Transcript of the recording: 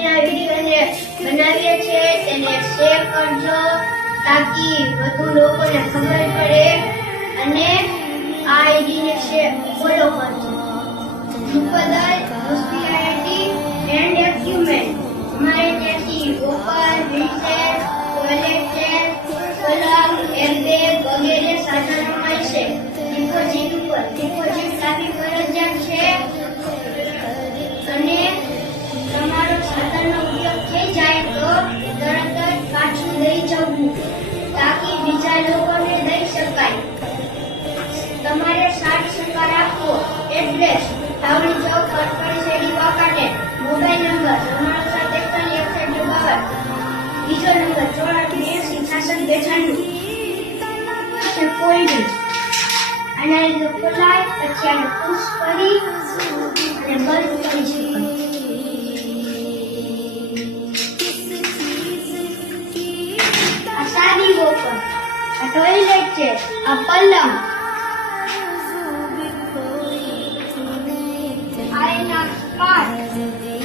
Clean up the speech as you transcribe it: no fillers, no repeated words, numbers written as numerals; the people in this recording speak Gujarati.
વિડીયો બનાવીએ છીએ તેને શેર કરજો તાકી વધુ લોકોને ખબર પડે અને આ આઈડીને ફોલો કરજો. બદલ હોસ્પિટાલિટી એન્ડ એક્યુપમેન્ટ हमारे जैसी वॉकर, व्हीलचेर, टॉयलेट चेर, पलंग, एरबेग वगैरह साधनो મળશે. ડિપોઝિટ કાફી ફરજિયાત છે અને તમારો સાધનનો ઉપયોગ થઈ જાય તો તરત જ પાછું લઈ જવું તાકી બીજા લોકોને દઈ શકાય. તમારે સાત સંખ્યા રાખવો. એડ્રેસ ટાઉન ચોક કરકડ શેરી વાકાને. Mobile number 976161. બીજો નંબર 84806692. કોલ્ડ ડ્રિંક્સ આના લીધે ખોલાય પછી આને પુશ કરી અને બંધ કરી શકાય. આ સાદી વોકર, આ ટોયલેટ છે, આ પલંગ, આ એના પાર્ટ